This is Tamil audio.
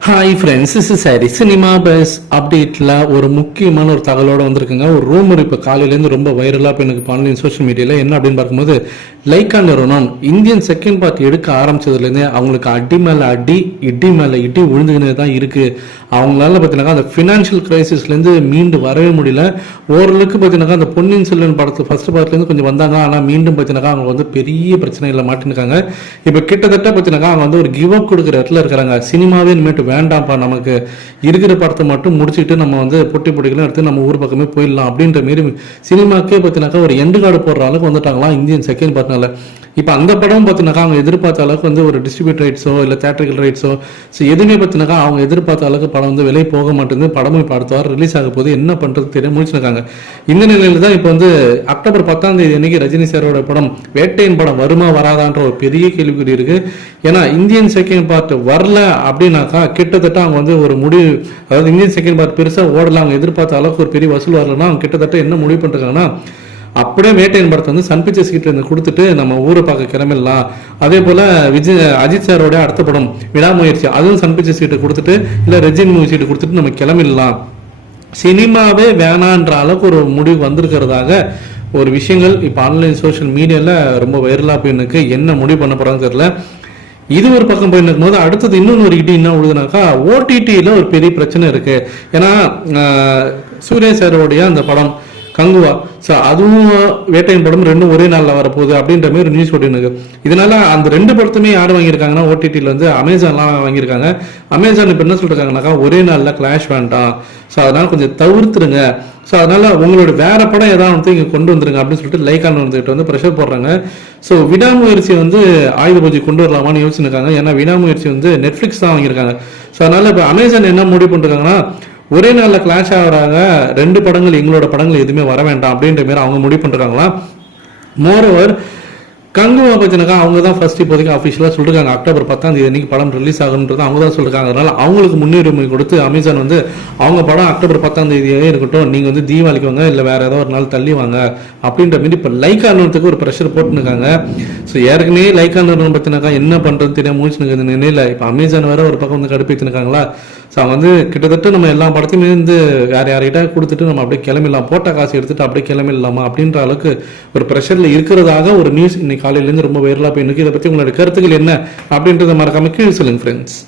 Hi friends is sorry cinema buzz அப்டேட்டில் ஒரு முக்கியமான ஒரு தகவலோடு வந்திருக்குங்க. ஒரு ரூமர் இப்போ காலையிலேருந்து ரொம்ப வைரலாக இப்போ எனக்கு ஆன்லைன் சோஷியல் மீடியாவில் என்ன அப்படின்னு பார்க்கும்போது லைக்கா நிறுவனம் இந்தியன் செகண்ட் பார்ட் எடுக்க ஆரம்பிச்சதுலேருந்தே அவங்களுக்கு அடி மேலே அடி இடி மேலே இடி விழுந்துக்கினே தான் இருக்குது அவங்களால பார்த்தீங்கன்னா அந்த ஃபினான்ஷியல் கிரைசிஸ்லேருந்து மீண்டு வரவே முடியல. ஓரளவுக்கு பார்த்தீங்கன்னா அந்த பொன்னியின் செல்வன் படத்தில் ஃபர்ஸ்ட் பார்ட்லேருந்து கொஞ்சம் வந்தாங்க. ஆனால் மீண்டும் பார்த்தீங்கன்னா அவங்க வந்து பெரிய பிரச்சனைகளை மாட்டினுக்காங்க இப்போ கிட்டத்தட்ட பார்த்தீங்கன்னா அவங்க வந்து ஒரு கிவ் அப் கொடுக்குற இடத்துல இருக்கிறாங்க. சினிமாவே இனிமேட்டு வேண்டாம்ப்பா நமக்கு இருக்கிற படத்தை மட்டும் முடிச்சுட்டு நம்ம வந்து பொட்டி பொட்டிகளும் எடுத்து நம்ம ஊர் பக்கமே போயிடலாம் அப்படின்ற மாரி சினிமாக்கே பார்த்தீங்கன்னாக்கா ஒரு எண்டு கார்டு போடுற அளவுக்கு வந்துட்டாங்களாம் இந்தியன் செகண்ட் பார்ட்னால இப்போ அந்த படம் பார்த்தீங்கன்னாக்கா அவங்க எதிர்பார்த்த அளவுக்கு வந்து ஒரு டிஸ்ட்ரிபியூட் ரைட்ஸோ இல்லை தேட்டரிக்கல் ரைட்ஸோ ஸோ எதுவுமே பார்த்தீங்கன்னாக்கா அவங்க எதிர்பார்த்த அளவுக்கு படம் வந்து வெளியே போக மாட்டேங்குது. படமும் இப்போ அடுத்த வாரம் ரிலீஸ் ஆக போது என்ன பண்ணுறது தெரிய முடிச்சிருக்காங்க. இந்த நிலையில தான் இப்போ வந்து அக்டோபர் பத்தாம் தேதி அன்னைக்கு ரஜினி சாரோட படம் வேட்டையின் படம் வருமா வராதான்ற ஒரு பெரிய கேள்விக்குறி இருக்கு. ஏன்னா இந்தியன் செகண்ட் பார்ட் வரல அப்படின்னாக்கா கிட்டத்தட்ட அவங்க வந்து ஒரு முடிவு அதாவது இந்தியன் செகண்ட் பார்ட் பெருசாக ஓடல. அவங்க எதிர்பார்த்த அளவுக்கு ஒரு பெரிய வசூல் வரலன்னா அவங்க கிட்டத்தட்ட என்ன முடிவு பண்ணுறாங்கன்னா அப்படியே மேட்டைன் படத்தை வந்து சன் பிக்சர்ஸ் கிட்ட இருந்து கொடுத்துட்டு நம்ம ஊரை பார்க்க கிளம்பிடலாம். அதே போல விஜய் அஜித் சாரோட அடுத்த படம் விடாமுயற்சி அதுவும் சன் பிக்சர்ஸ் கிட்ட கொடுத்துட்டு இல்லை ரெஜின் மூவிஸ் கிட்ட கொடுத்துட்டு நம்ம கிளம்பிடலாம். சினிமாவே வேணான்ற அளவுக்கு ஒரு முடிவு வந்திருக்கிறதாக ஒரு விஷயங்கள் இப்போ ஆன்லைன் சோஷியல் மீடியாவில் ரொம்ப வைரலாக போயிருக்கு என்ன முடிவு பண்ண போகிறாங்கன்னு தெரியல. இது ஒரு பக்கம் போயின்னு இருக்கும்போது அடுத்தது இன்னொன்று ஒரு இடி என்ன விழுதுனாக்கா ஓடிடியில் ஒரு பெரிய பிரச்சனை இருக்குது ஏன்னா சூர்யா சாரோடைய அந்த படம் கங்குவா. ஸோ அதுவும் வேட்டையின் படம் ரெண்டும் ஒரே நாளில் வரப்போகுது அப்படின்ற மாதிரி ஒரு நியூஸ் ஓட்டினுக்கு இதனால அந்த ரெண்டு படத்துமே யார் வாங்கியிருக்காங்கன்னா ஓடிடியில் வந்து அமேசான்லாம் வாங்கியிருக்காங்க. அமேசான் இப்போ என்ன சொல்லிருக்காங்கனாக்கா ஒரே நாளில் கிளாஷ் வேண்டாம். ஸோ அதனால கொஞ்சம் தவிர்த்துருங்க. ஸோ அதனால உங்களோட வேற படம் ஏதாவது வந்து இங்கே கொண்டு வந்துருங்க அப்படின்னு சொல்லிட்டு லைக்கான் வந்துட்டு வந்து ப்ரெஷர் போடுறாங்க. ஸோ விடாமுயற்சி வந்து ஆயுத பூஜை கொண்டு வரலாமான்னு யோசிச்சுருக்காங்க ஏன்னா விடாமுயற்சி வந்து நெட்ஃப்ளிக்ஸ் தான் வாங்கியிருக்காங்க. ஸோ அதனால இப்போ அமேசான் என்ன முடிவு பண்ணிருக்காங்கன்னா ஒரே நாளில் கிளாஷ் ஆகுறாங்க. ரெண்டு படங்கள் எங்களோட படங்கள் எதுவுமே வர வேண்டாம் அப்படின்ற மாதிரி அவங்க முடிவு பண்ணிருக்காங்களாம் மோரோவர் கங்குவா பத்தினாக்கா அவங்க தான் ஃபர்ஸ்ட் இப்போதைக்கு அஃபிஷியலாக சொல்லிருக்காங்க. அக்டோபர் பத்தாம் தேதி அன்னைக்கு படம் ரிலீஸ் ஆகுன்றது அவங்க தான் சொல்லிருக்காங்க. அதனால அவங்களுக்கு முன்னுரிமை கொடுத்து அமேசான் வந்து அவங்க படம் அக்டோபர் பத்தாம் தேதியே இருக்கட்டும் நீங்கள் வந்து தீபாவளிக்கு வாங்க இல்லை வேற ஏதோ ஒரு நாள் தள்ளி வாங்க அப்படின்ற மாதிரி இப்போ லைக் நிறுவனத்துக்கு ஒரு ப்ரெஷர் போட்டுருக்காங்க. ஸோ ஏற்கனவே லைக் நிறுவனம் பத்தினாக்கா என்ன பண்ணுறது தெரியாம முடிச்சுனுங்க இந்த இப்போ அமேசான் வேற ஒரு பக்கம் வந்து கடுப்பித்துனுக்காங்களா ஸோ அவங்க வந்து கிட்டத்தட்ட நம்ம எல்லா படத்தையுமே வந்து வேற யார்கிட்ட கொடுத்துட்டு நம்ம அப்படியே கிளம்பிடலாம். போட்ட காசு எடுத்துட்டு அப்படியே கிளம்பிடலாமா அப்படின்ற அளவுக்கு ஒரு ப்ரெஷரில் இருக்கிறதாக ஒரு நியூஸ் இன்னைக்கு காலையிலேருந்து ரொம்ப வைரலாக போயிருக்கு இதை பற்றி உங்களோட கருத்துக்கள் என்ன அப்படின்றத மறக்காமல் கீழே சொல்லுங்கள் ஃப்ரெண்ட்ஸ்